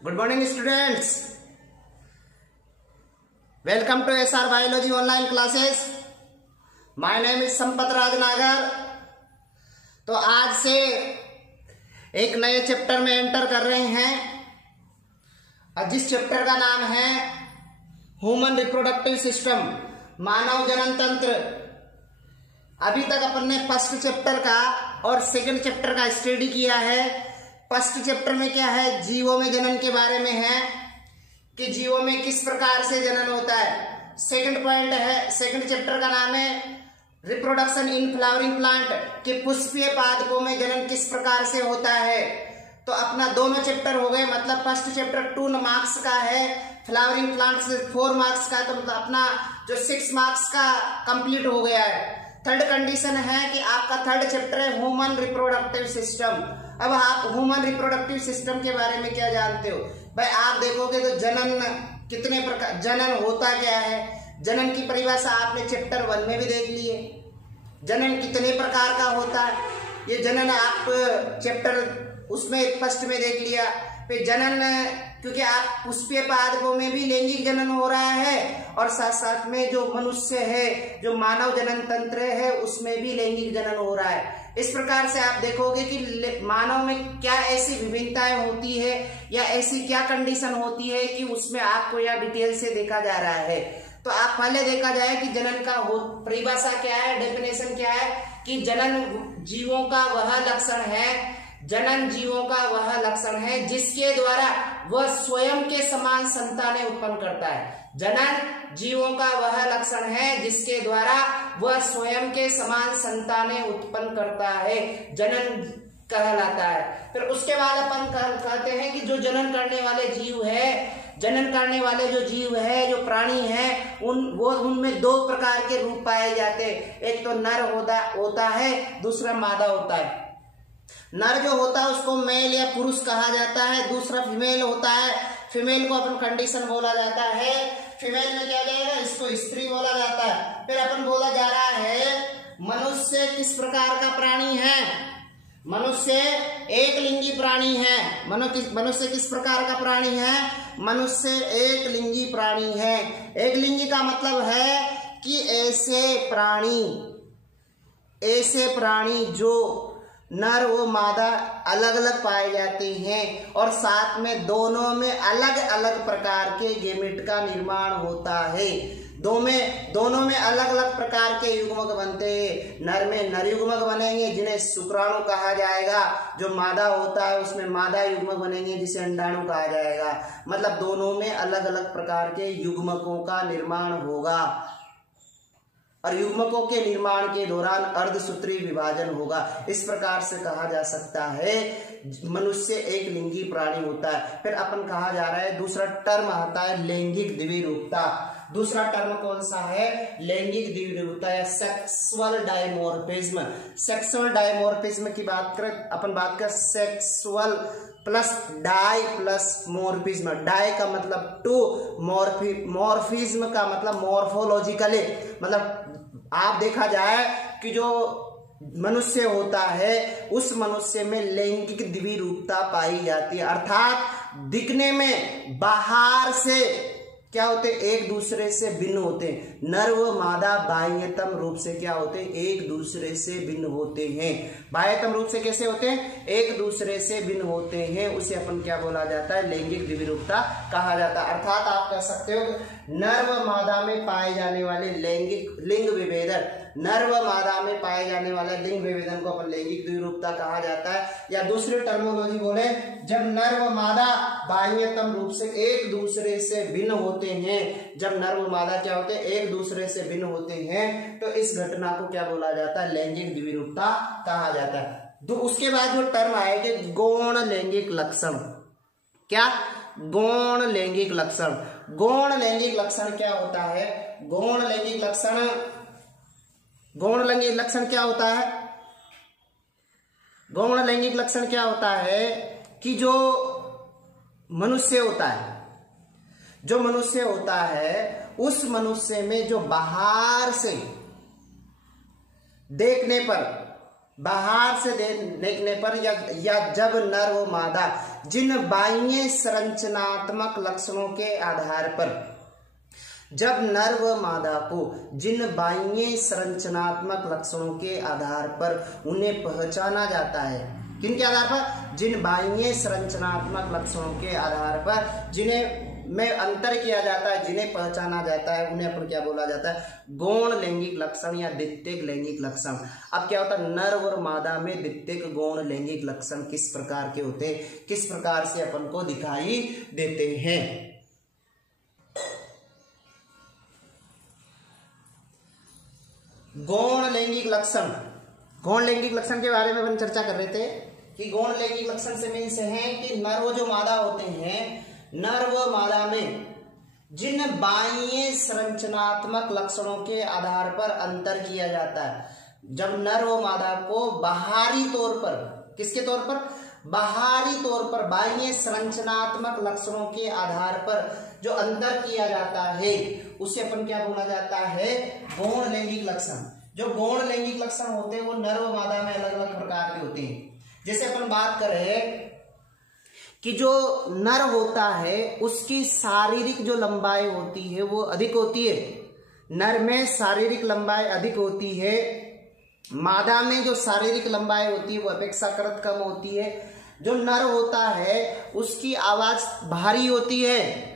Good morning students. Welcome to SR Biology online classes. My name is Sampat राज नागर। तो आज से एक नए चैप्टर में एंटर कर रहे हैं और जिस चैप्टर का नाम है ह्यूमन रिप्रोडक्टिव सिस्टम, मानव जनन तंत्र। अभी तक अपन ने फर्स्ट चैप्टर का और सेकंड चैप्टर का स्टडी किया है। फर्स्ट चैप्टर में क्या है, जीवों में जनन के बारे में है कि जीवों में किस प्रकार से जनन होता है। सेकंड पॉइंट है, सेकंड चैप्टर का नाम है रिप्रोडक्शन इन फ्लावरिंग प्लांट कि पुष्पीय पादपों में जनन किस प्रकार से होता है। तो अपना दोनों चैप्टर हो गए, मतलब फर्स्ट चैप्टर 2 मार्क्स का है, फ्लावरिंग प्लांट से 4 मार्क्स का, तो मतलब अपना जो 6 मार्क्स का कंप्लीट हो गया है। थर्ड कंडीशन है कि आपका थर्ड चैप्टर है ह्यूमन रिप्रोडक्टिव सिस्टम। अब आप ह्यूमन रिप्रोडक्टिव सिस्टम के बारे में क्या जानते हो भाई? आप देखोगे तो जनन कितने प्रकार, जनन होता क्या है, जनन की परिभाषा आपने चैप्टर 1 में भी देख ली है। जनन कितने प्रकार का होता है, ये जनन आप चैप्टर उसमें फर्स्ट में देख लिया। फिर जनन, क्योंकि आप पुष्पीय पादपों में भी लैंगिक जनन हो रहा है और साथ साथ में जो मनुष्य है, जो मानव जनन तंत्र है, उसमें भी लैंगिक जनन हो रहा है। इस प्रकार से आप देखोगे कि मानव में क्या ऐसी विभिन्नताएं होती है या ऐसी क्या कंडीशन होती है कि उसमें आपको यह डिटेल से देखा जा रहा है। तो आप पहले देखा जाए कि जनन का परिभाषा क्या है, डेफिनेशन क्या है कि जनन जीवों का वह लक्षण है, जनन जीवों का वह लक्षण है जिसके द्वारा वह स्वयं के समान संतानें उत्पन्न करता है। जनन जीवों का वह लक्षण है जिसके द्वारा वह स्वयं के समान संतानें उत्पन्न करता है, जनन कहलाता है। फिर उसके बाद अपन कहते हैं कि जो जनन करने वाले जीव है, जनन करने वाले जो जीव है, जो प्राणी है, उनमें 2 प्रकार के रूप पाए जाते हैं। एक तो नर होता है, दूसरा मादा होता है। नर जो होता है उसको मेल या पुरुष कहा जाता है, दूसरा फीमेल होता है। फीमेल को अपन कंडीशन बोला जाता है। फीमेल में क्या जाएगा, इसको स्त्री बोला जाता है। फिर अपन बोला जा रहा है मनुष्य किस प्रकार का प्राणी है, मनुष्य एक लिंगी प्राणी है। मनुष्य किस प्रकार का प्राणी है, मनुष्य एक लिंगी प्राणी है। एक लिंगी का मतलब है कि ऐसे प्राणी जो नर व मादा अलग अलग पाए जाते हैं और साथ में दोनों में अलग अलग प्रकार के गेमेट का निर्माण होता है। दोनों में अलग अलग प्रकार के युग्मक बनते हैं। नर में नर युग्मक बनेंगे जिन्हें शुक्राणु कहा जाएगा, जो मादा होता है उसमें मादा युग्मक बनेंगे जिसे अंडाणु कहा जाएगा। मतलब दोनों में अलग अलग प्रकार के युग्मकों का निर्माण होगा और युग्मकों के निर्माण के दौरान अर्धसूत्री विभाजन होगा। इस प्रकार से कहा जा सकता है मनुष्य एक लिंगी प्राणी होता है। फिर अपन कहा जा रहा है, दूसरा टर्म आता है लैंगिक द्विरूपता। दूसरा टर्म कौन सा है, लैंगिक द्विरूपता या सेक्सुअल डायमॉर्फिज्म। सेक्सुअल डायमॉर्फिज्म की बात कर sexual plus di plus morphism. Di का मतलब 2, मॉर्फिज्म का मतलब मॉर्फोलॉजिकली, मतलब आप देखा जाए कि जो मनुष्य होता है उस मनुष्य में लैंगिक द्विरूपता पाई जाती है, अर्थात दिखने में बाहर से क्या होते, एक दूसरे से भिन्न होते हैं। नर व मादा बाह्यतम रूप से क्या होते हैं, एक दूसरे से भिन्न होते हैं। बाह्यतम रूप से कैसे होते हैं, एक दूसरे से भिन्न होते हैं। उसे अपन क्या बोला जाता है, लैंगिक द्विरूपता कहा जाता है। अर्थात आप कह सकते हो नर व मादा में पाए जाने वाले लिंग विभेदन, नर व मादा में पाए जाने वाले लिंग विभेदन को अपन लैंगिक द्विरूपता कहा जाता है। या दूसरी टर्मिनोलॉजी बोले, जब नर व मादा बाह्यतम रूप से एक दूसरे से भिन्न होते हैं, जब नर व मादा क्या होते हैं, एक दूसरे से भिन्न होते हैं, तो इस घटना को क्या बोला जाता है, लैंगिक द्विरूपता कहा जाता है। तो उसके बाद जो टर्म आएगी गौण लैंगिक लक्षण। क्या, गौण लैंगिक लक्षण। गौण लैंगिक लक्षण क्या होता है, गौण लैंगिक लक्षण क्या होता है, गौण लैंगिक लक्षण क्या होता है कि जो मनुष्य होता है उस मनुष्य में जो बाहर से देखने पर बाहर से देखने पर या जब नर व मादा जिन बाह्य संरचनात्मक लक्षणों के आधार पर, जब नर व मादा को जिन बाह्य संरचनात्मक लक्षणों के आधार पर उन्हें पहचाना जाता है, किन के आधार पर? जिन बाह्य संरचनात्मक लक्षणों के आधार पर जिन्हें में अंतर किया जाता है, जिन्हें पहचाना जाता है, उन्हें अपन क्या बोला जाता है? गौण लैंगिक लक्षण या द्वितीयक लैंगिक लक्षण। अब क्या होता है? नर और मादा में द्वितीयक गौण लैंगिक लक्षण किस प्रकार के होते हैं, किस प्रकार से अपन को दिखाई देते हैं? गौण लैंगिक लक्षण, गौण लैंगिक लक्षण के बारे में अपन चर्चा कर रहे थे कि गौण लैंगिक लक्षण से मीन्स है कि नर व जो मादा होते हैं, नर व मादा में जिन बाह्य संरचनात्मक लक्षणों के आधार पर अंतर किया जाता है, जब नर व मादा को बाहरी तौर पर, किसके तौर पर? बाहरी तौर पर बाह्य संरचनात्मक लक्षणों के आधार पर जो अंतर किया जाता है उसे अपन क्या बोला जाता है? गौण लैंगिक लक्षण। जो गौण लैंगिक लक्षण होते हैं वो नर व मादा में अलग अलग प्रकार के होते हैं। जैसे अपन बात करें कि जो नर होता है उसकी शारीरिक जो लंबाई होती है वो अधिक होती है, नर में शारीरिक लंबाई अधिक होती है, मादा में जो शारीरिक लंबाई होती है वो अपेक्षाकृत कम होती है। जो नर होता है उसकी आवाज भारी होती है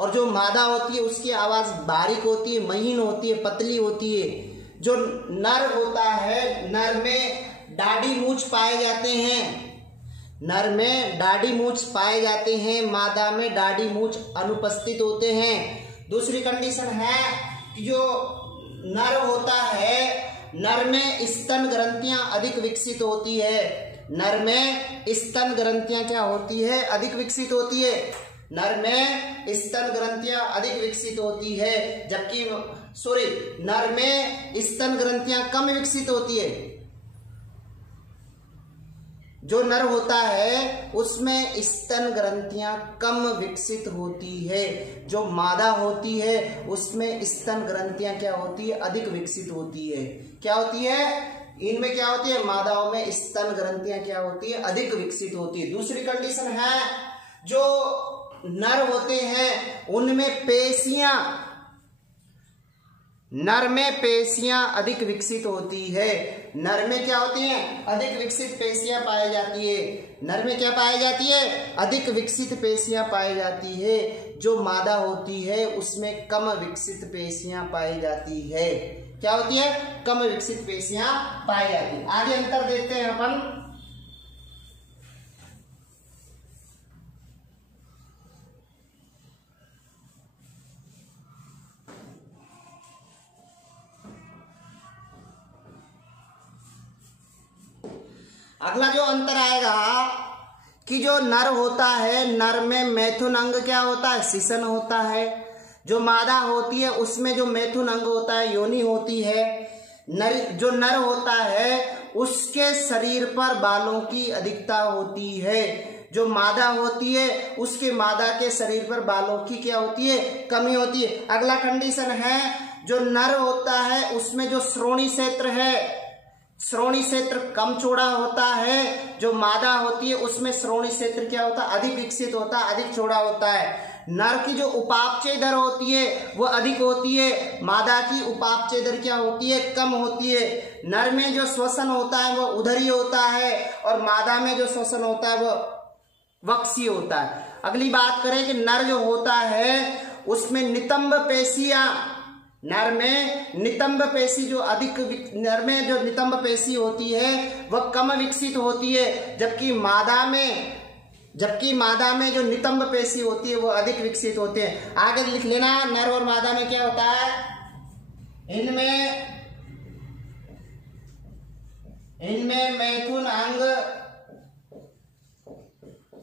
और जो मादा होती है उसकी आवाज बारीक होती है, महीन होती है, पतली होती है। जो नर होता है, नर में दाढ़ी मूंछ पाए जाते हैं, नर में दाढ़ी मूंछ पाए जाते हैं, मादा में दाढ़ी मूंछ अनुपस्थित होते हैं। दूसरी कंडीशन है कि जो नर होता है, नर में स्तन ग्रंथियां अधिक विकसित होती है, नर में स्तन ग्रंथियां क्या होती है? अधिक विकसित होती है। नर में स्तन ग्रंथियां अधिक विकसित होती है, जबकि नर में स्तन ग्रंथियां कम विकसित होती है। जो नर होता है उसमें स्तन ग्रंथियां कम विकसित होती है, जो मादा होती है उसमें स्तन ग्रंथियां क्या होती है? अधिक विकसित होती है। क्या होती है? इनमें क्या होती है? मादाओं में स्तन ग्रंथियां क्या होती है? अधिक विकसित होती है। दूसरी कंडीशन है जो नर होते हैं उनमें पेशियां, नर में पेशियां अधिक विकसित होती है। नर में क्या होती हैं? अधिक विकसित पेशियां पाई जाती है। नर में क्या पाई जाती है? अधिक विकसित पेशियां पाई जाती है। जो मादा होती है उसमें कम विकसित पेशियां पाई जाती है। क्या होती है? कम विकसित पेशियां पाई जाती है। आगे अंतर देखते हैं अपन। अगला जो अंतर आएगा कि जो नर होता है, नर में मैथुन अंग क्या होता है? सिसन होता है। जो मादा होती है उसमें जो मैथुन अंग होता है योनि होती है। जो नर होता है उसके शरीर पर बालों की अधिकता होती है, जो मादा होती है उसके मादा के शरीर पर बालों की क्या होती है? कमी होती है। अगला कंडीशन है जो नर होता है उसमें जो श्रोणी क्षेत्र है, श्रोणी क्षेत्र कम चौड़ा होता है। जो मादा होती है उसमें श्रोणी क्षेत्र क्या होता है? अधिक विकसित होता है, अधिक चौड़ा होता है। नर की जो उपापचय दर होती है वो अधिक होती है, मादा की उपापचय दर क्या होती है? कम होती है। नर में जो श्वसन होता है वो उदरी होता है और मादा में जो श्वसन होता है वो वक्षीय होता है। अगली बात करें कि नर जो होता है उसमें नितंब पेशियां, नर में नितंब पेशी जो अधिक, नर में जो नितंब पेशी होती है वह कम विकसित होती है, जबकि मादा में जो नितंब पेशी होती है वो अधिक विकसित होते हैं। आगे लिख लेना नर और मादा में क्या होता है? इनमें मैथुन अंग,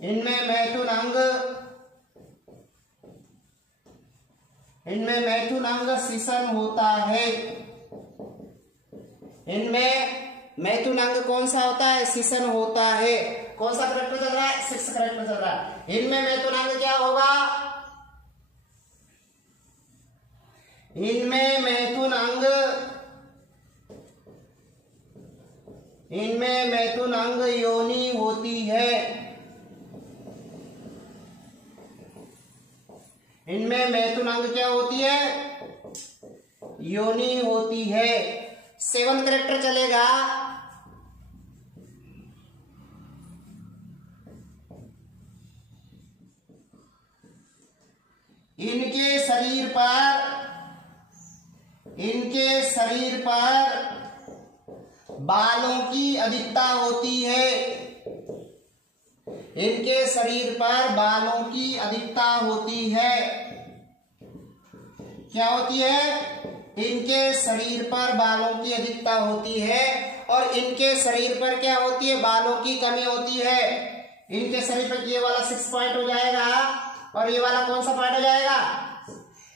इनमें मैथुन अंग सिसन होता है। इनमें मैथुन अंग कौन सा होता है? सिसन होता है। कौन सा करेक्टर चल रहा है? 6 करेक्टर चल रहा है। इनमें मैथुन अंग क्या होगा? इनमें मैथुन अंग इनमें मैथुन अंग योनि होती है। इनमें मैथुन अंग क्या होती है? योनि होती है। 7th कैरेक्टर चलेगा। इनके शरीर पर बालों की अधिकता होती है। इनके शरीर पर बालों की अधिकता होती है। क्या होती है? इनके शरीर पर बालों की अधिकता होती है। और इनके शरीर पर क्या होती है? बालों की कमी होती है। इनके शरीर पर ये वाला 6 पॉइंट हो जाएगा और ये वाला कौन सा पॉइंट हो जाएगा?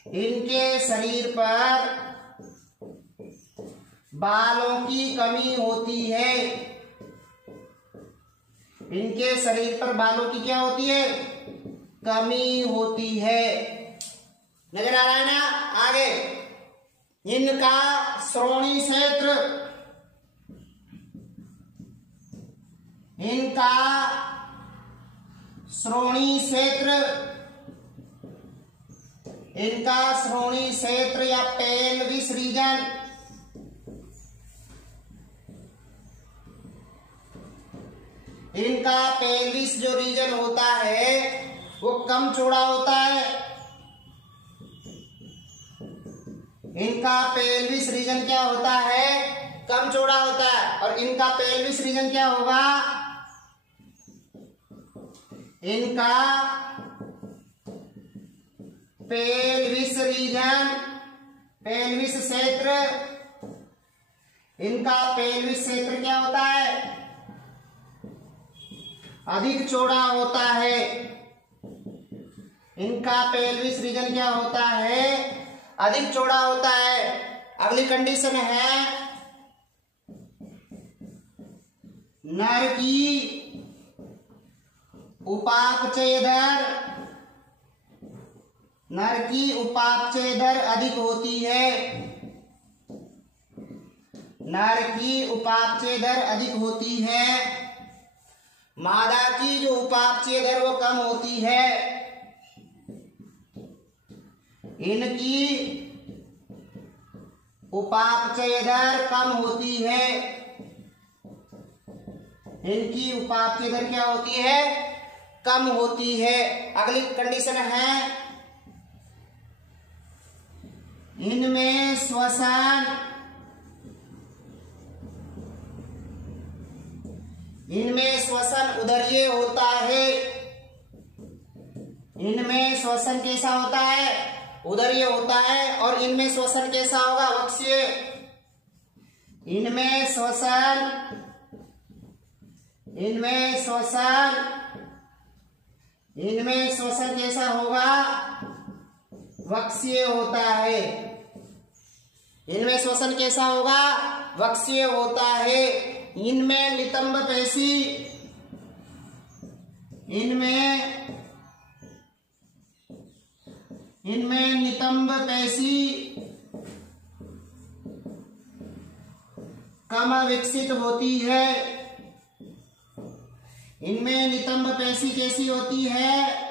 इनके शरीर पर बालों की कमी होती है। इनके शरीर पर बालों की क्या होती है? कमी होती है। नजर आ रहा है ना? आगे इनका श्रोणी क्षेत्र, इनका श्रोणी क्षेत्र, इनका श्रोणी क्षेत्र या पेल्विस रीजन, इनका पेल्विस जो रीजन होता है वो कम चौड़ा होता है। इनका पेल्विस रीजन क्या होता है? कम चौड़ा होता है। और इनका पेल्विस रीजन क्या होगा? इनका पेल्विस रीजन, पेल्विस क्षेत्र, इनका पेल्विस क्षेत्र क्या होता है? अधिक चौड़ा होता है। इनका पेल्विस रीजन क्या होता है? अधिक चौड़ा होता है। अगली कंडीशन है नर की उपापचय दर, नर की उपापचय दर अधिक होती है। नर की उपापचय दर अधिक होती है। मादा की जो उपापचय दर वो कम होती है। इनकी उपापचय दर कम होती है। इनकी उपापचय दर क्या होती है? कम होती है। अगली कंडीशन है इनमें श्वसन, इनमें श्वसन उदरीय होता है। इनमें श्वसन कैसा होता है? उदरीय होता है। और इनमें श्वसन कैसा होगा? वक्षीय। इनमें श्वसन, इनमें श्वसन, इनमें श्वसन कैसा होगा? वक्षीय होता है। इनमें श्वसन कैसा होगा? वक्षीय होता है। इनमें नितंब पेशी, इनमें नितंब पेशी कम विकसित होती है। इनमें नितंब पेशी कैसी होती है?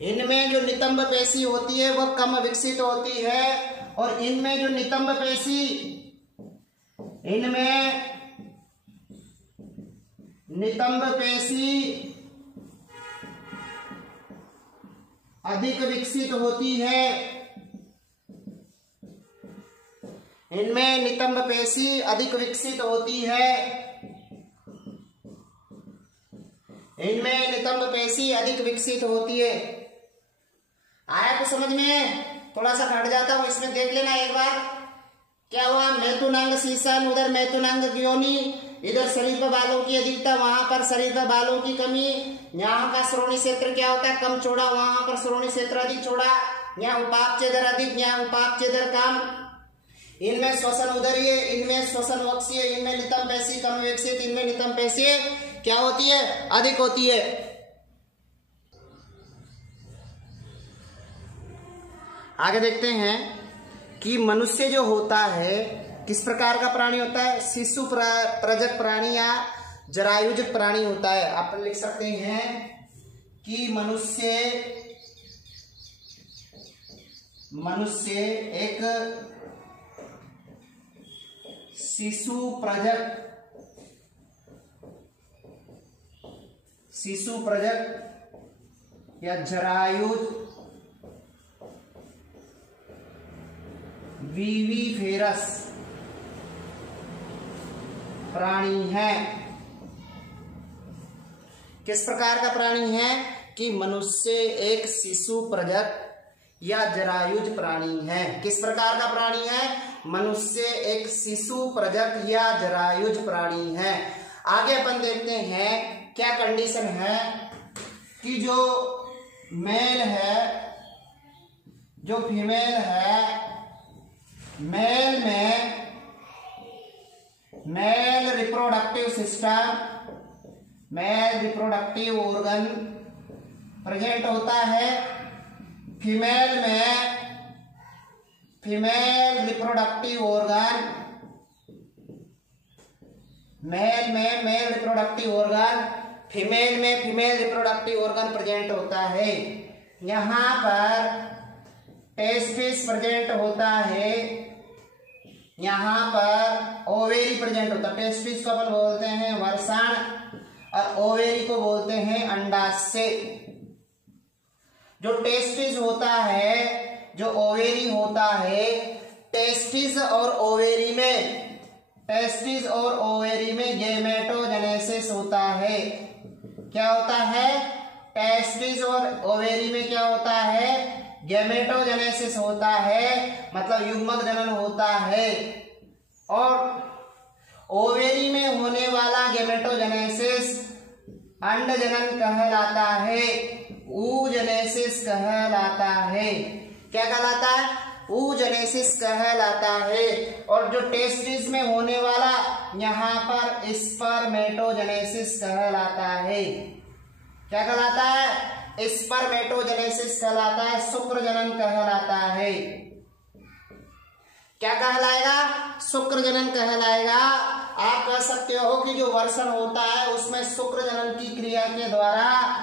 इनमें जो नितंब पेशी होती है वह कम विकसित होती है। और इनमें जो नितंब पेशी, इनमें नितंब पेशी अधिक विकसित होती है। इनमें नितंब पेशी अधिक विकसित होती है। इनमें नितंब पेशी अधिक विकसित होती है। आया कुछ समझ में? थोड़ा सा घट जाता हूं, इसमें देख लेना एक बार। क्या हुआ? मैथुनांग शीर्षण, उधर मैथुनांग योनि, इधर शरीर पर बालों की अधिकता, वहां पर शरीर पर बालों की कमी। यहाँ का श्रोणी क्षेत्र क्या होता है? कम चौड़ा। वहां पर श्रोणी क्षेत्र अधिक चौड़ा। यहाँ उपापचय दर अधिक, यहाँ उपापचय दर कम। इनमें श्वसन उदरीय, इनमें श्वसन वक्षीय, इनमें नितंब पेशी कम विकसित, इनमें नितंब पेशी क्या होती है? अधिक होती है। आगे देखते हैं कि मनुष्य जो होता है किस प्रकार का प्राणी होता है? शिशु प्रजक प्राणी या जरायुज प्राणी होता है। आप लिख सकते हैं कि मनुष्य एक शिशु प्रजक या जरायुज विविफेरस प्राणी है। किस प्रकार का प्राणी है? कि मनुष्य एक शिशु प्रजक या जरायुज प्राणी है। किस प्रकार का प्राणी है? मनुष्य एक शिशु प्रजक या जरायुज प्राणी है। आगे अपन देखते हैं क्या कंडीशन है कि जो मेल है, जो फीमेल है, male reproductive system, male reproductive organ present होता है। Female reproductive organ, male reproductive organ, female में फीमेल रिप्रोडक्टिव ऑर्गन प्रेजेंट होता है। यहाँ पर टेस्टिस प्रेजेंट होता है, यहाँ पर ओवेरी प्रेजेंट होता है। टेस्टिस को अपन बोलते हैं वर्षण और ओवेरी को बोलते हैं अंडाशय। जो टेस्टिस होता है, जो ओवेरी होता है, टेस्टिस और ओवेरी में गैमेटोजेनेसिस होता है। क्या होता है? टेस्टिस और ओवेरी में क्या होता है? गैमेटोजेनेसिस होता है, मतलब युग्मक जनन होता है। और ओवेरी में होने वाला गैमेटोजेनेसिस अंड जनन कहलाता है, oogenesis कहलाता है। क्या कहलाता है? oogenesis कहलाता है। और जो टेस्टिस में होने वाला यहाँ पर स्पर्मेटोजेनेसिस कहलाता है। क्या कहलाता है? स्पर्मेटोजेनेसिस कहलाता है, शुक्र जनन कहलाता है। क्या कहलाएगा? शुक्र जनन कहलाएगा। आप कह सकते हो कि जो वर्षण होता है उसमें शुक्र जनन की क्रिया के द्वारा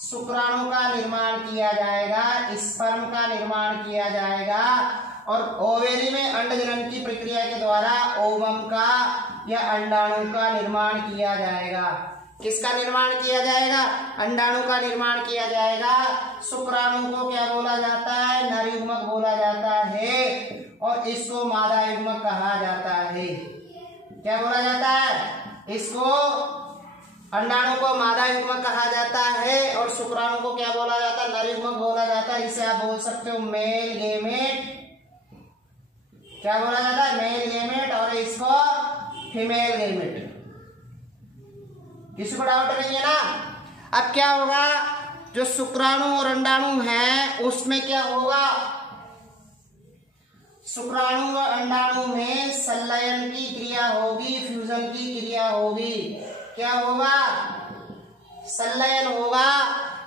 शुक्राणु का निर्माण किया जाएगा, स्पर्म का निर्माण किया जाएगा। और ओवेरी में अंड जनन की प्रक्रिया के द्वारा ओवम का या अंडाणु का निर्माण किया जाएगा। किसका निर्माण किया जाएगा? अंडाणु का निर्माण किया जाएगा। शुक्राणु को क्या बोला जाता है? नर युग्मक बोला जाता है और इसको मादा युग्मक कहा जाता है। क्या बोला जाता है? इसको अंडाणु को मादा युग्मक कहा जाता है और शुक्राणु को क्या बोला जाता है? नर युग्मक बोला जाता है। इसे आप बोल सकते हो मेल गेमेट। क्या बोला जाता है? Male gamete. और इसको फीमेल गेमेट। किसी को डाउट नहीं है ना? अब क्या होगा? जो शुक्राणु और अंडाणु है उसमें क्या होगा? शुक्राणु और अंडाणु में संलयन की क्रिया होगी, फ्यूजन की क्रिया होगी। क्या होगा? संलयन होगा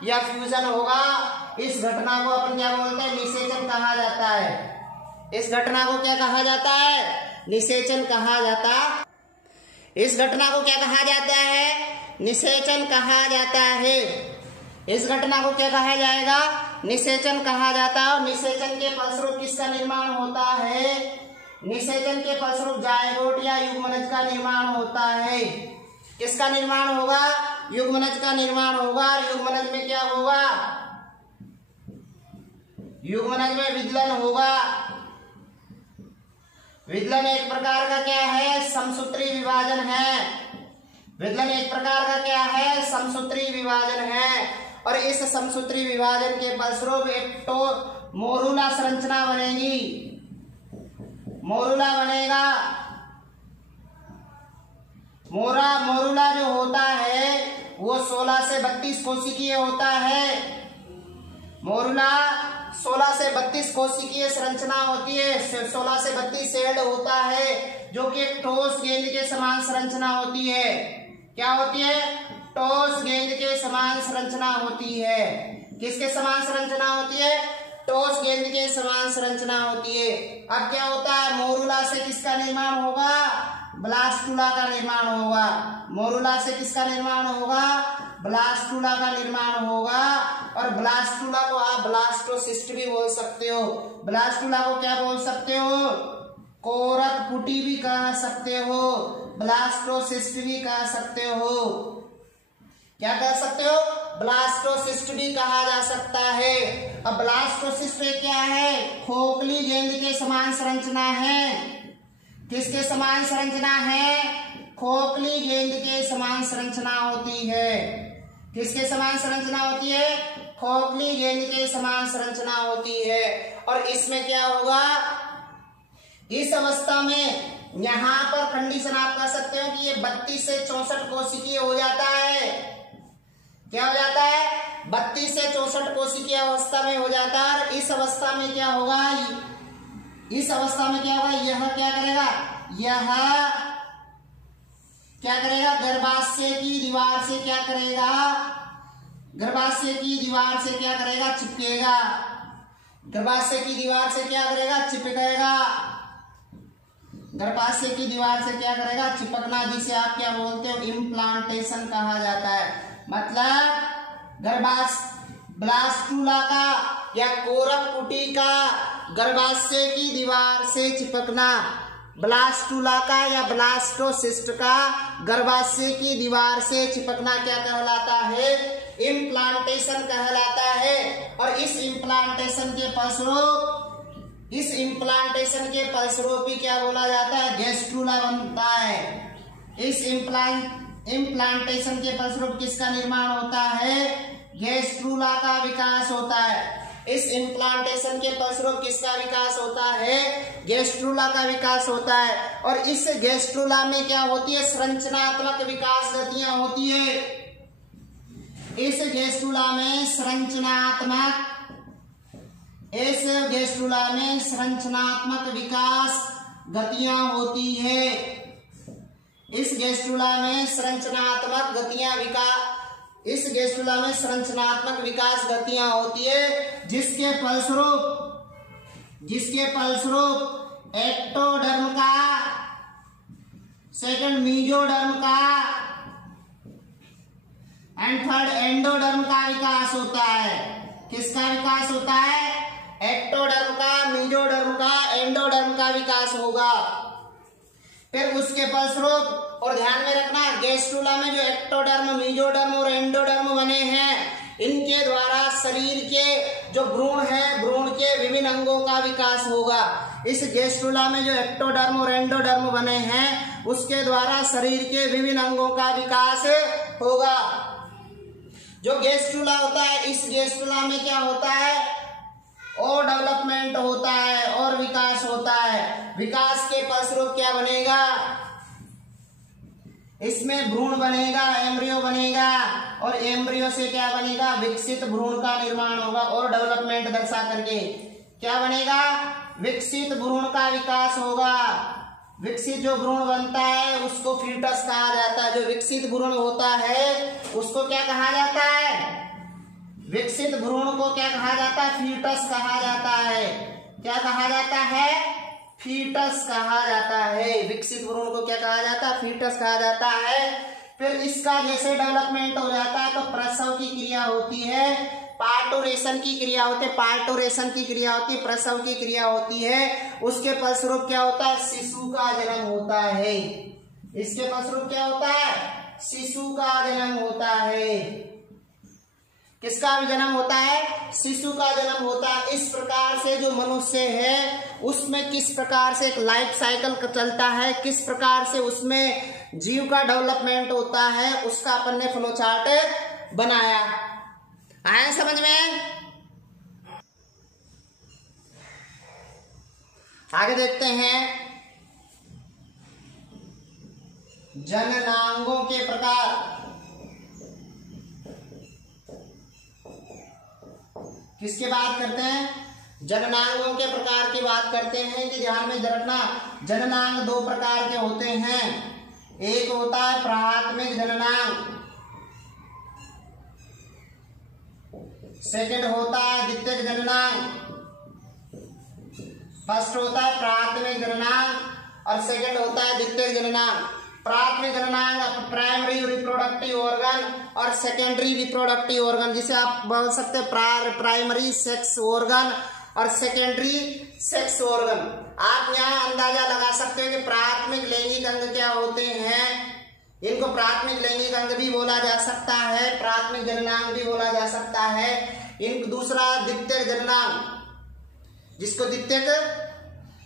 या फ्यूजन होगा। इस घटना को अपन क्या बोलते हैं? निषेचन कहा जाता है। इस घटना को क्या कहा जाता है? निषेचन कहा जाता। इस घटना को क्या कहा जाता है? निषेचन कहा जाता है। इस घटना को क्या कहा जाएगा? निषेचन कहा जाता है। और निषेचन के फलस्वरूप किसका निर्माण होता है? निषेचन के फलस्वरूप जायगोट या युग्मनज का निर्माण होता है। किसका निर्माण होगा? युग्मनज का निर्माण होगा। और युग्मनज में क्या होगा? युग्मनज में विदलन होगा। विदलन एक प्रकार का क्या है? समसूत्री विभाजन है। विदलन एक प्रकार का क्या है? समसूत्री विभाजन है। और इस समसूत्री विभाजन के फलस्वरूप एक तो मोरूला संरचना बनेगी। मोरूला बनेगा। मोरूला जो होता है वो 16 से 32 कोशिकीय होता है। मोरूला 16 से 32 कोशिकीय संरचना होती है। 16 से 32 सेल्ड होता है जो कि एक ठोस गेंद के समान संरचना होती है। क्या होती है? ठोस गेंद के समान संरचना होती है। किसके समान संरचना होती है? ठोस गेंद के समान संरचना होती है। अब क्या होता है, मोरूला से किसका निर्माण होगा, ब्लास्टुला का निर्माण होगा। मोरूला से किसका निर्माण होगा, ब्लास्टुला का निर्माण होगा। और ब्लास्टुला को आप ब्लास्टोसिस्ट भी बोल सकते हो। ब्लास्टुला को क्या बोल सकते हो, कोरक पुटी भी कह सकते हो, ब्लास्टोसिस्ट भी कह सकते हो। क्या कह सकते हो, ब्लास्टोसिस्ट भी कहा जा सकता है। अब ब्लास्टोसिस्ट क्या है, खोखली गेंद के समान संरचना है। किसके समान संरचना है, खोखली गेंद के समान संरचना होती है। किसके समान संरचना होती है, खोखली गेंद के समान संरचना होती है। और इसमें क्या होगा, इस अवस्था में यहां पर कंडीशन आप कह सकते हो कि ये 32 से 64 कोशिकीय हो जाता है। क्या हो जाता है, 32 से 64 कोशिकीय अवस्था में हो जाता है। और इस अवस्था में क्या होगा, इस अवस्था में क्या होगा, यह क्या करेगा, यह क्या करेगा, गर्भाशय की दीवार से क्या करेगा, गर्भाशय की दीवार से क्या करेगा, चिपकेगा। गर्भाशय की दीवार से क्या करेगा, चिपकेगा। गर्भाशय की दीवार से क्या करेगा, चिपकना, जिसे आप क्या बोलते हो, इम्प्लांटेशन कहा जाता है। मतलब ब्लास्टुला का या कोरक पुटी का गर्भाशय की दीवार से चिपकना, ब्लास्टुला का या ब्लास्टोसिस्ट का गर्भाशय की दीवार से चिपकना क्या कहलाता है, इम्प्लांटेशन कहलाता है। और इस इम्प्लांटेशन के फलस्वरूप ही क्या बोला जाता है, गैस्ट्रुला बनता है। इस इम्प्लांटेशन के फलस्वरूप किसका निर्माण होता है, गैस्ट्रुला का विकास होता है। इस इम्प्लांटेशन के फलस्वरूप किसका विकास होता है, गैस्ट्रुला का विकास होता है। और इस गैस्ट्रुला में क्या होती है, संरचनात्मक विकास गतियां होती है। इस गैस्ट्रुला में संरचनात्मक विकास गतियां होती है। इस गैस्ट्रुला में संरचनात्मक विकास गतियां होती है, जिसके फलस्वरूप एक्टोडर्म का, सेकंड मीजोडर्म का एंड थर्ड एंडोडर्म का विकास होता है। किसका विकास होता है, एक्टोडर्म का, मीजोडर्म का, एंडोडर्म का विकास होगा। फिर उसके फलस्वरूप, और ध्यान में रखना, गैस्ट्रुला में जो एक्टोडर्म, मीजोडर्म और एंडोडर्म बने हैं, इनके द्वारा शरीर के जो भ्रूण है, भ्रूण के विभिन्न अंगों का विकास होगा। इस गैस्ट्रुला में जो एक्टोडर्म और एंडोडर्म बने हैं, उसके द्वारा शरीर के विभिन्न अंगों का विकास होगा। जो गैस्ट्रुला होता है, इस गैस्ट्रुला में क्या होता है, और डेवलपमेंट होता है और विकास होता है। विकास के फलस्वरूप क्या बनेगा, इसमें भ्रूण बनेगा, एम्ब्रियो बनेगा। और एम्ब्रियो से क्या बनेगा, विकसित भ्रूण का निर्माण होगा। और डेवलपमेंट दर्शा करके क्या बनेगा, विकसित भ्रूण का विकास होगा। विकसित जो भ्रूण बनता है उसको फीटस कहा जाता है। जो विकसित भ्रूण होता है उसको क्या कहा जाता है, विकसित भ्रूण को क्या कहा जाता है, फीटस कहा जाता है। क्या कहा जाता है, फीटस कहा जाता है। विकसित भ्रूण को क्या कहा जाता है, फीटस कहा जाता है। फिर इसका जैसे डेवलपमेंट हो जाता है तो प्रसव की क्रिया होती है, पार्टोरेशन की क्रिया होती है, प्रसव की क्रिया होती है। उसके फलस्वरूप क्या होता है, शिशु का जन्म होता है। इसके फलस्वरूप क्या होता है, शिशु का जन्म होता है। किसका भी जन्म होता है, शिशु का जन्म होता है। इस प्रकार से जो मनुष्य है उसमें किस प्रकार से एक लाइफ साइकिल चलता है, किस प्रकार से उसमें जीव का डेवलपमेंट होता है, उसका अपन ने फ्लो चार्ट बनाया। आया समझ में? आगे देखते हैं जननांगों के प्रकार। किसके बात करते हैं, जननांगों के प्रकार की बात करते हैं। कि ध्यान में रखना, जननांग दो प्रकार के होते हैं। एक होता है प्राथमिक जननांग, सेकंड होता है द्वितीयक जननांग। फर्स्ट होता है प्राथमिक जननांग और सेकंड होता है द्वितीयक जननांग। प्राथमिक जननांग प्राइमरी रिप्रोडक्टिव ऑर्गन और सेकेंडरी रिप्रोडक्टिव ऑर्गन, जिसे आप बोल सकते हैं प्राइमरी सेक्स ऑर्गन और सेकेंडरी सेक्स ऑर्गन। आप यहाँ अंदाजा लगा सकते हो कि प्राथमिक लैंगिक अंग क्या होते हैं। इनको प्राथमिक लैंगिक अंग भी बोला जा सकता है, प्राथमिक जननांग भी बोला जा सकता है। इन दूसरा द्वितीयक जननांग, जिसको द्वितीयक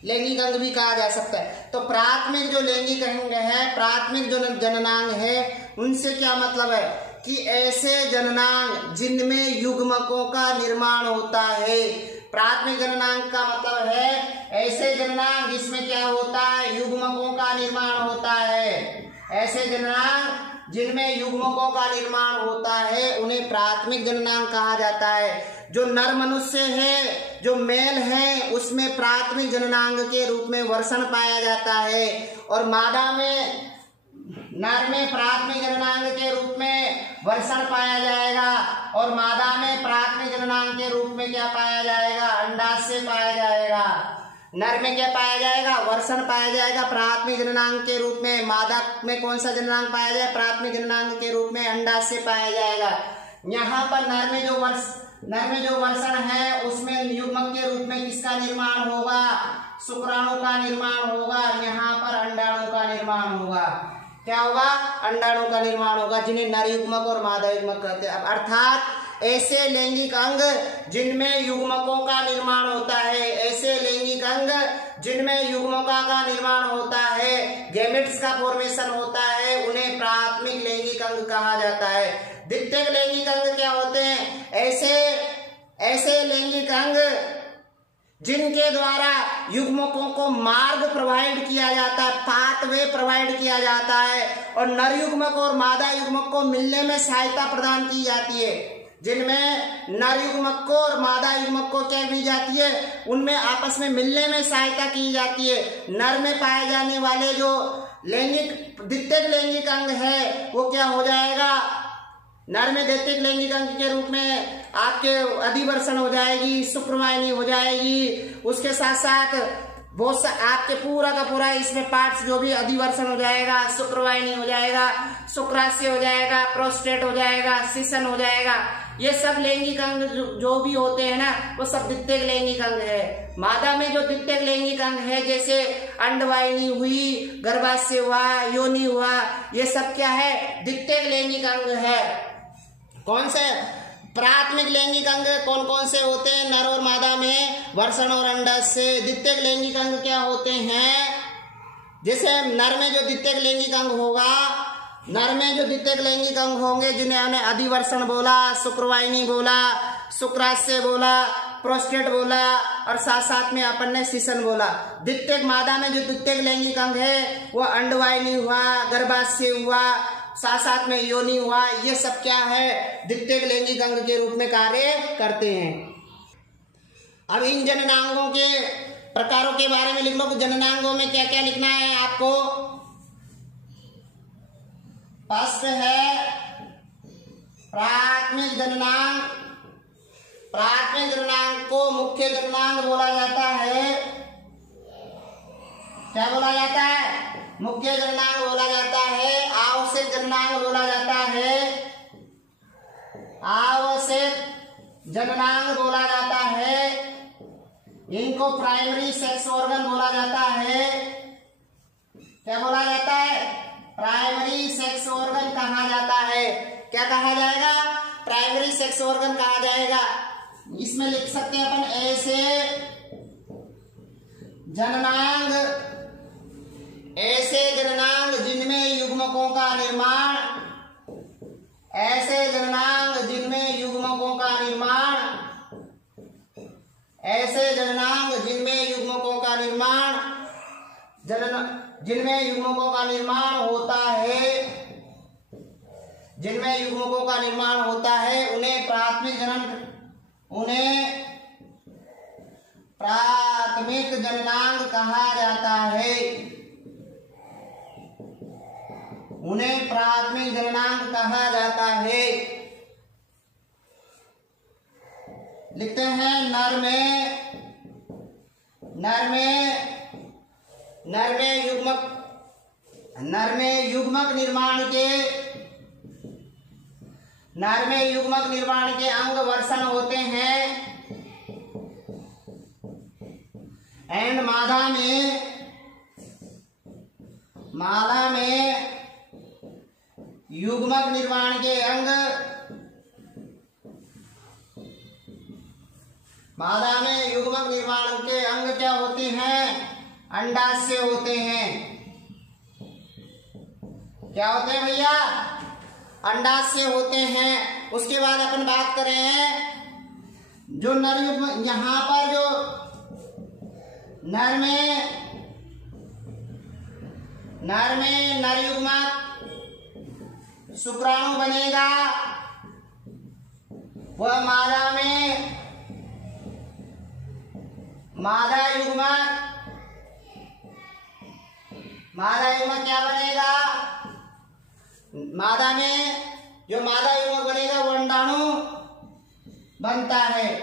लैंगिक अंग भी कहा जा सकता है। तो प्राथमिक जो लैंगिक अंग है, प्राथमिक जो जननांग है, उनसे क्या मतलब है कि ऐसे जननांग जिनमें युग्मकों का निर्माण होता है। प्राथमिक जननांग का मतलब है ऐसे जननांग जिसमें क्या होता है, युग्मकों का निर्माण होता है। ऐसे जननांग जिनमें युग्मकों का निर्माण होता है उन्हें प्राथमिक जननांग कहा जाता है। जो नर मनुष्य है, जो मेल है, उसमें प्राथमिक जननांग के रूप में वर्षण पाया जाता है और मादा में, नर में प्राथमिक जननांग के रूप में वर्षण पाया जाएगा और मादा में प्राथमिक जननांग के रूप में क्या पाया जाएगा, अंडाशय पाया जाएगा। नर में क्या पाया जाएगा, वर्षण पाया जाएगा प्राथमिक जननांग के रूप में। मादा में कौन सा जननांग पाया जाए, प्राथमिक जननांग के रूप में अंडाशय पाया जाएगा। यहाँ पर नर में जो वर्षण है उसमें युग्मक के रूप में किसका निर्माण होगा, शुक्राणु का निर्माण होगा। यहाँ पर अंडाणु का निर्माण होगा। क्या होगा, अंडाणु का निर्माण होगा, जिन्हें नर युग्मक और मादा युग्मक कहते हैं। अर्थात ऐसे लैंगिक अंग जिनमें युग्मकों का निर्माण होता है, ऐसे लैंगिक अंग जिनमें युग्मकों का निर्माण होता है, गैमेट्स का फॉर्मेशन होता है, उन्हें प्राथमिक लैंगिक अंग कहा जाता है। द्वितीयक लैंगिक अंग क्या होते हैं, ऐसे लैंगिक अंग जिनके द्वारा युग्मकों को मार्ग प्रोवाइड किया जाता है, पाथवे प्रोवाइड किया जाता है और नर युग्मक और मादा युग्मक को मिलने में सहायता प्रदान की जाती है। जिनमें नर युग्मक को और मादा युग्मक को क्या दी जाती है, उनमें आपस में मिलने में सहायता की जाती है। नर में पाए जाने वाले जो द्वितीयक लैंगिक अंग है वो क्या हो जाएगा, नर में द्वितीयक लैंगिक अंग के रूप में आपके अधिवर्षण हो जाएगी, शुक्रवाहिनी हो जाएगी। उसके साथ साथ बहुत सा आपके पूरा का पूरा इसमें पार्ट्स जो भी अधिवर्षण हो जाएगा, शुक्रवाहिनी हो जाएगा, शुक्राशय हो जाएगा, प्रोस्टेट हो जाएगा, सीसन हो जाएगा। ये सब लैंगिक अंग जो भी होते हैं ना, वो सब द्वितीयक लैंगिक अंग है। मादा में जो द्वितीयक लैंगिक अंग है, जैसे अंडवाहिनी हुई, गर्भाशय हुआ, योनि हुआ, ये सब क्या है, द्वितीयक लैंगिक अंग है। कौन से प्राथमिक लैंगिक अंग कौन कौन से होते हैं, नर और मादा में वर्षण और अंडाशय। द्वितीयक लैंगिक अंग क्या होते हैं, जैसे नर में जो द्वितीयक लैंगिक अंग होगा, नर में जो द्वितीयक लैंगिक अंग होंगे जिन्हें हमने अधिवर्षण बोला, शुक्रवाहिनी बोला, शुक्राशय बोला, प्रोस्टेट बोला और साथ साथ में अपन ने सीसन बोला। द्वितीयक मादा में जो द्वितीयक लैंगिक अंग है वो अंडवाहिनी हुआ, गर्भाशय हुआ, साथ साथ में योनि हुआ। ये सब क्या है, द्वितीयक लैंगिक अंग के रूप में कार्य करते हैं। अब इन जननांगों के प्रकारों के बारे में लिख लो कि जननांगों में क्या क्या लिखना है आपको। फर्स्ट है प्राथमिक जननांग। प्राथमिक जननांग को मुख्य जननांग बोला जाता है। क्या बोला जाता है, मुख्य जननांग बोला जाता है। आवश्यक जननांग बोला जाता है, आवश्यक जननांग बोला जाता है। इनको प्राइमरी सेक्स ऑर्गन बोला जाता है। क्या बोला जाता है, प्राइमरी सेक्स ऑर्गन कहा जाता है। क्या कहा जाएगा, प्राइमरी सेक्स ऑर्गन कहा जाएगा। इसमें लिख सकते हैं अपन ऐसे जननांग, ऐसे जननांग जिनमें युग्मकों का निर्माण, ऐसे जननांग जिनमें युग्मकों का निर्माण, ऐसे जननांग जिनमें युग्मकों का निर्माण, जिनमें युग्मकों का निर्माण होता है, जिनमें युग्मकों का निर्माण होता है, उन्हें प्राथमिक जननांग कहा जाता है। उन्हें प्राथमिक जननांग कहा जाता है। लिखते हैं नर में युग्मक निर्माण के अंग वर्षण होते हैं एंड मादा में युग्मक निर्माण के अंग क्या होते हैं? अंडाशय होते हैं। क्या होते हैं भैया? अंडाशय होते हैं। उसके बाद अपन बात कर रहे हैं जो नर युग्म, यहां पर जो नर में नर युग्मक शुक्राणु बनेगा, वह मादा में मादा युग्मक क्या बनेगा? मादा में जो मादा युग्मक बनेगा वो अंडाणु बनता है।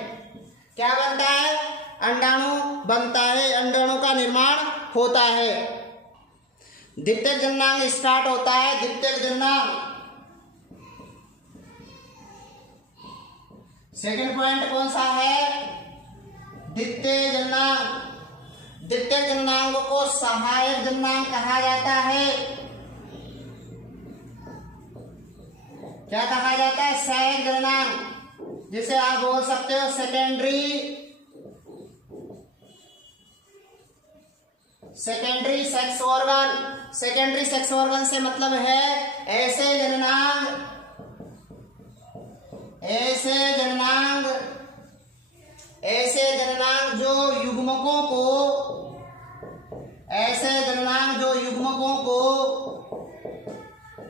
क्या बनता है? अंडाणु बनता है। अंडाणु का निर्माण होता है। द्वितीयक जननांग स्टार्ट होता है। द्वितीयक जननांग, सेकंड पॉइंट कौन सा है? द्वितीयक जननांग। द्वितीयक जननांग को सहायक जननांग कहा जाता है। क्या कहा जाता है? सहायक जननांग, जिसे आप बोल सकते हो secondary sex organ. Secondary sex organ से मतलब है ऐसे जननांग जो युग्मकों को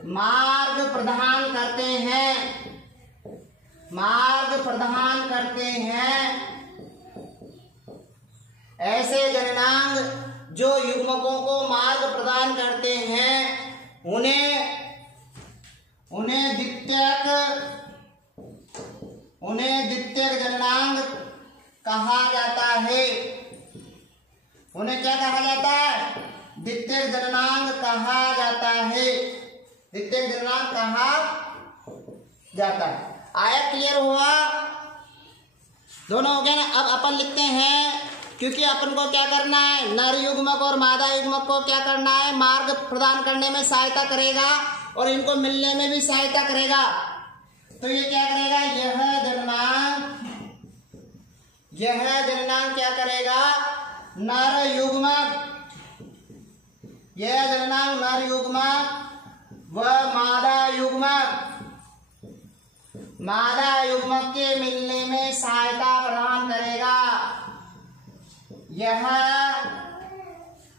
मार्ग प्रदान करते हैं। ऐसे जननांग जो युग्मकों को मार्ग प्रदान करते हैं उन्हें द्वितीयक जननांग कहा जाता है। उन्हें क्या कहा जाता है? द्वितीयक जननांग कहा जाता है। द्वितीयक जननांग कहा जाता है। आया? क्लियर हुआ? दोनों हो गया ना। अब अपन लिखते हैं, क्योंकि अपन को क्या करना है? नर युग्मक और मादा युग्मक को क्या करना है? मार्ग प्रदान करने में सहायता करेगा और इनको मिलने में भी सहायता करेगा। तो ये क्या करेगा? यह जननांग क्या करेगा? नर युग्मक व मादा युग्मक के मिलने में सहायता प्रदान करेगा। यह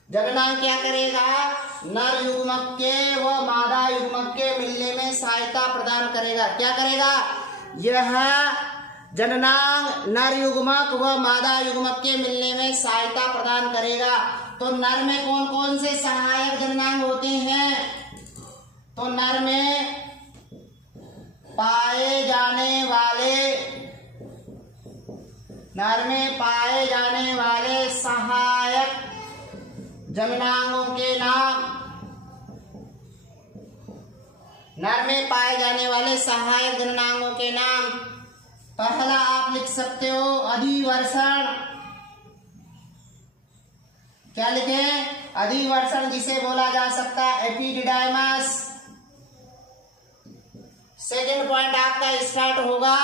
जननांग क्या करेगा? नर युग्मक के व मादा युग्मक के मिलने में सहायता प्रदान करेगा। क्या करेगा? यह जननांग नर युग्मक व मादा युग्मक के मिलने में सहायता प्रदान करेगा। तो नर में कौन कौन से सहायक जननांग होते हैं? तो नर में पाए जाने वाले सहायक जननांगों के नाम। नर में पाए जाने वाले सहायक जननांगों के नाम। पहला आप लिख सकते हो अधिवर्षण। क्या लिखें? अधिवर्षण, जिसे बोला जा सकता है एपिडिडाइमस। सेकंड पॉइंट आपका स्टार्ट होगा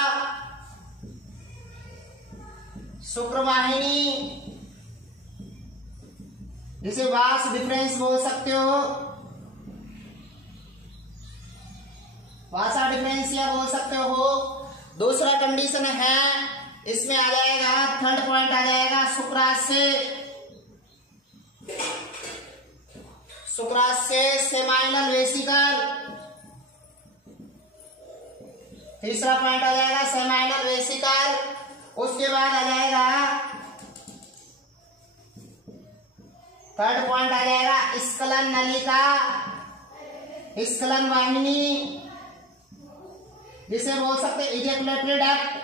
शुक्रवाहिनी, जिसे वास डिफरेंस बोल सकते हो, वासा डिफरेंसिया बोल सकते हो। दूसरा कंडीशन है, इसमें आ जाएगा, थर्ड पॉइंट आ जाएगा शुक्राशय सेमाइनल वेसिकल। तीसरा पॉइंट आ जाएगा सेमाइनल वेसिकल। उसके बाद आ जाएगा थर्ड पॉइंट आ जाएगा स्खलन नलिका, स्खलन वाहिनी, जिसे बोल सकते हैं इजैकुलेटरी डक्ट।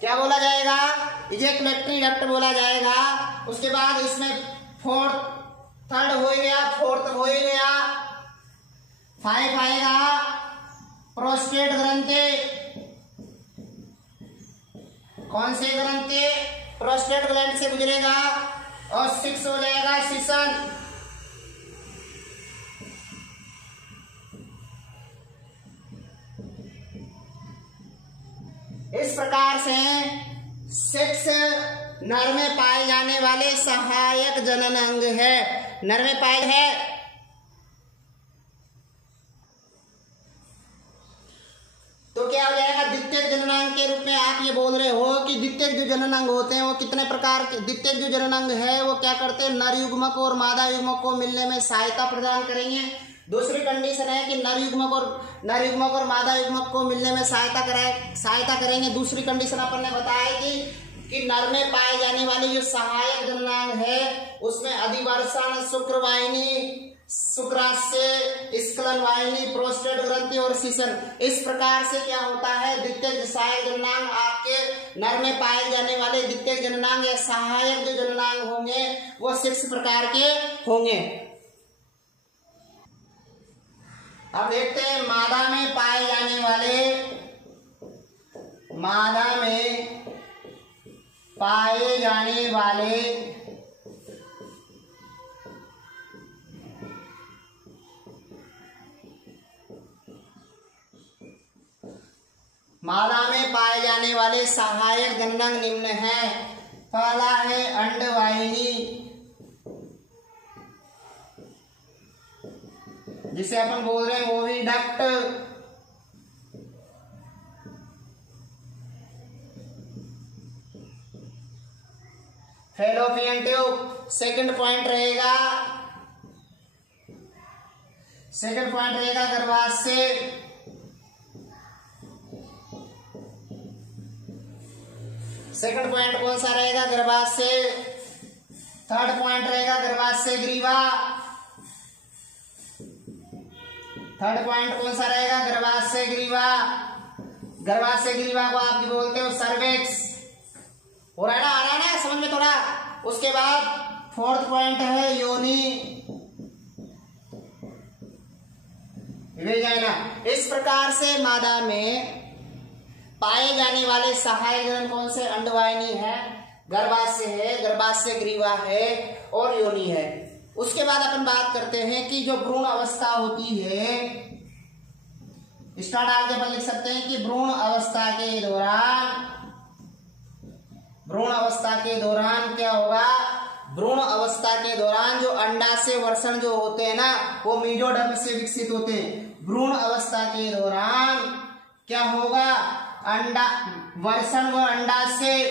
क्या बोला जाएगा, इजैकुलेटरी डक्ट बोला जाएगा। उसके बाद इसमें थर्ड हो गया, फोर्थ हो ही गया, 5 आएगा प्रोस्टेट ग्रंथि। कौन से ग्रंथि, प्रोस्टेट ग्लैंड से गुजरेगा। और 6 हो जाएगा सीसन। इस प्रकार से 6 नर में पाए जाने वाले सहायक जनन अंग है, नर में पाए है। तो क्या हो जाएगा, द्वितीयक जननांग के रूप में आप ये बोल रहे हो कि द्वितीयक जो जननांग होते हैं वो कितने प्रकार के, द्वितीयक जो जननांग है वो क्या करते हैं, नर युग्मक और मादा युग्मक को मिलने में सहायता प्रदान करेंगे। दूसरी कंडीशन है कि नर युग्मक और मादा युग्मक को मिलने में सहायता करेंगे। दूसरी कंडीशन अपन ने बताया कि नर में पाए जाने वाली जो सहायक जननांग है उसमें अधिवर्षण, शुक्रवाहिनी, शुक्राशय, स्खलन वाहिनी, प्रोस्टेट ग्रंथि और सीसन। इस प्रकार से क्या होता है, द्वितीयक सहायक जननांग आपके नर में पाए जाने वाले द्वितीयक जननांग या सहायक जो जननांग होंगे वो 6 प्रकार के होंगे। अब देखते हैं मादा में पाए जाने वाले सहायक जननांग निम्न है। पहला है अंडवाहिनी, जिसे अपन बोल रहे हैं oviduct. Fallopian tube second point रहेगा गर्भाशय। सेकंड पॉइंट कौन सा रहेगा, गर्भाशय। थर्ड पॉइंट रहेगा गर्भाशय ग्रीवा। थर्ड पॉइंट कौन सा रहेगा, गर्भाशय ग्रीवा। गर्भाशय ग्रीवा को आप बोलते हो सर्वेक्स। हो रहा है ना, आ रहा है ना समझ में थोड़ा। उसके बाद फोर्थ पॉइंट है योनि, इस प्रकार से मादा में पाए जाने वाले सहायक जनन कौन से, अंडवाहिनी है, गर्भाशय है, गर्भाशय ग्रीवा है और योनि है। उसके बाद अपन बात करते हैं कि जो भ्रूण अवस्था होती है, स्टार्ट आगे अपन लिख सकते हैं कि भ्रूण अवस्था के दौरान क्या होगा, भ्रूण अवस्था के दौरान जो अंडाशय वर्षण जो होते हैं ना वो मेजोडर्म से विकसित होते हैं। भ्रूण अवस्था के दौरान क्या होगा, वर्षण व अंडाशय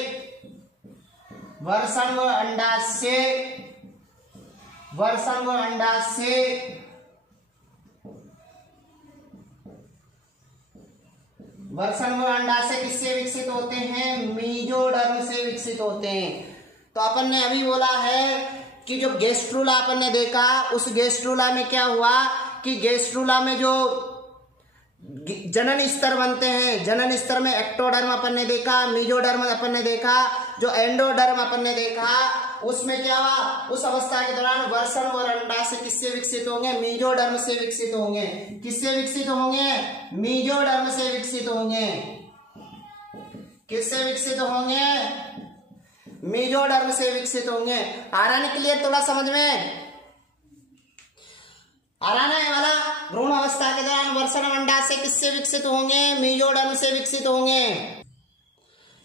किससे विकसित होते हैं, मेजोडर्म से विकसित होते हैं। तो अपन ने अभी बोला है कि जो गैस्ट्रुला अपन ने देखा, उस गैस्ट्रुला में क्या हुआ कि गैस्ट्रुला में जो जनन स्तर बनते हैं, जनन स्तर में एक्टोडर्म अपन ने देखा, मेजोडर्म अपन ने देखा, जो एंडोडर्म अपन ने देखा, उसमें क्या हुआ, उस अवस्था के दौरान वर्षण व अंडाशय किससे विकसित होंगे, मेजोडर्म से विकसित होंगे। किससे विकसित होंगे, मेजोडर्म से विकसित होंगे। किससे विकसित होंगे, मेजोडर्म से विकसित होंगे। आ रहा नहीं क्लियर, थोड़ा समझ में आ रहा है वाला। भ्रूण अवस्था के दौरान वर्षण अंडाशय किससे विकसित होंगे, मेजोडर्म से विकसित होंगे।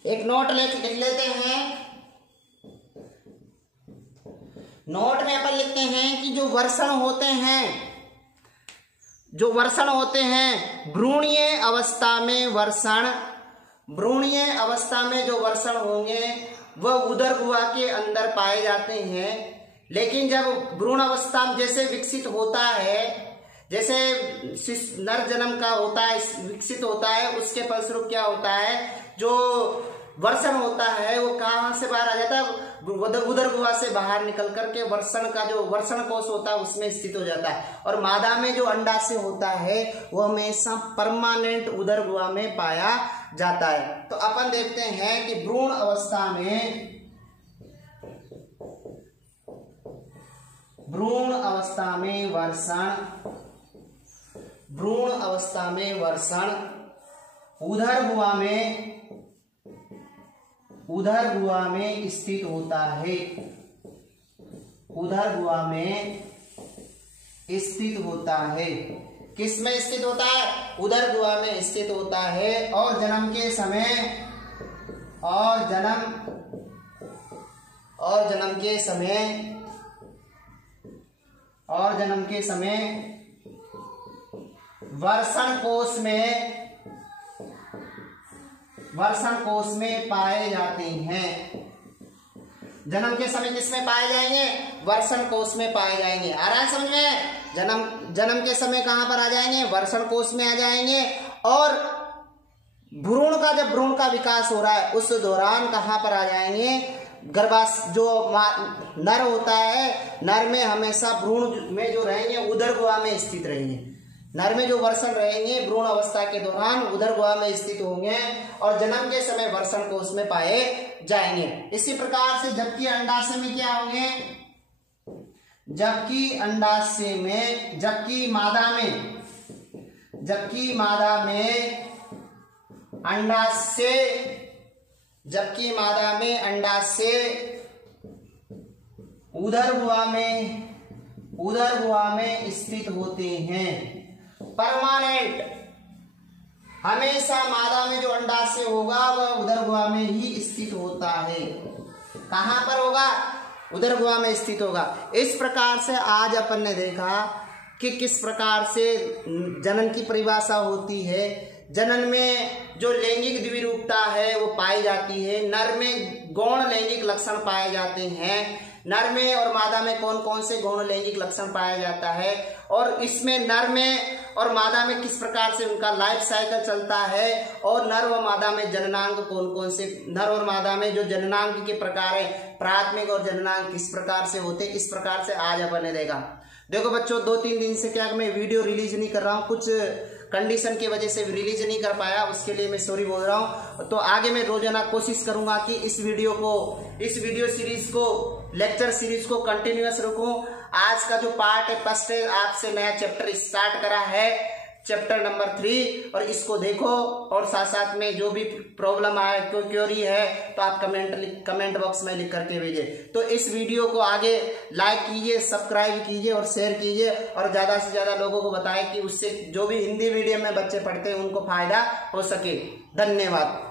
एक नोट लिख लेते हैं। नोट में अपन लिखते हैं कि जो वर्षण होते हैं भ्रूणीय अवस्था में जो वर्षण होंगे वह उदर गुहा के अंदर पाए जाते हैं। लेकिन जब भ्रूण अवस्था में जैसे विकसित होता है, जैसे नर जन्म का होता है, विकसित होता है, उसके फलस्वरूप क्या होता है, जो वर्षण होता है वो कहाँ से बाहर आ जाता है, उदर गुहा से बाहर निकल करके वर्षण का जो वर्षण कोष होता है उसमें स्थित हो जाता है। और मादा में जो अंडाशय होता है वो हमेशा परमानेंट उदर गुहा में पाया जाता है। तो अपन देखते हैं कि भ्रूण अवस्था में उदर गुहा में स्थित होता है। उदर गुहा में स्थित होता है। किस में स्थित होता है? उदर गुहा में स्थित होता है। और जन्म के समय वृषण कोष में पाए जाते हैं। जन्म के समय किसमें पाए जाएंगे? वृषण कोष में पाए जाएंगे। आ रहा है समझ में? जन्म के समय कहां पर आ जाएंगे? वृषण कोष में आ जाएंगे। और जब भ्रूण का विकास हो रहा है उस दौरान कहां पर आ जाएंगे? जो नर होता है, नर में हमेशा भ्रूण में जो रहेंगे उदर गुहा में स्थित रहेंगे। नर में जो वृषण रहेंगे भ्रूण अवस्था के दौरान उदर गुहा में स्थित होंगे और जन्म के समय वृषण कोष में पाए जाएंगे। इसी प्रकार से जबकि अंडाशय में क्या होंगे? जबकि मादा में अंडाशय उदर गुहा में स्थित होते हैं। परमानेंट, हमेशा मादा में जो अंडाशय होगा वह उदर गुहा में ही स्थित होता है। कहां पर होगा? उदर गुहा में स्थित होगा। इस प्रकार से आज अपन ने देखा कि किस प्रकार से जनन की परिभाषा होती है। जनन में जो लैंगिक द्विरूपता है वो पाई जाती है। नर में गौण लैंगिक लक्षण पाए जाते हैं। नर में और मादा में कौन कौन से गौण लैंगिक लक्षण पाया जाता है और इसमें नर में और मादा में किस प्रकार से उनका लाइफ साइकिल चलता है और नर व मादा में जननांग कौन कौन से, नर और मादा में जो जननांग के प्रकार है, प्राथमिक और जननांग किस प्रकार से होते, इस प्रकार से आज अपन ने देखा। देखो बच्चों, 2-3 दिन से क्या मैं वीडियो रिलीज नहीं कर रहा हूँ, कुछ कंडीशन की वजह से रिलीज नहीं कर पाया, उसके लिए मैं सॉरी बोल रहा हूँ। तो आगे मैं रोजाना कोशिश करूंगा कि इस वीडियो सीरीज को, लेक्चर सीरीज को कंटिन्यूअस रखूं। आज का जो पार्ट है, फर्स्ट है, आपसे नया चैप्टर स्टार्ट करा है, चैप्टर नंबर 3, और इसको देखो और साथ साथ में जो भी प्रॉब्लम आए, कोई क्वेरी है तो आप कमेंट बॉक्स में लिख करके भेजिए। तो इस वीडियो को आगे लाइक कीजिए, सब्सक्राइब कीजिए और शेयर कीजिए और ज्यादा से ज्यादा लोगों को बताएं कि उससे जो भी हिंदी मीडियम में बच्चे पढ़ते हैं उनको फायदा हो सके। धन्यवाद।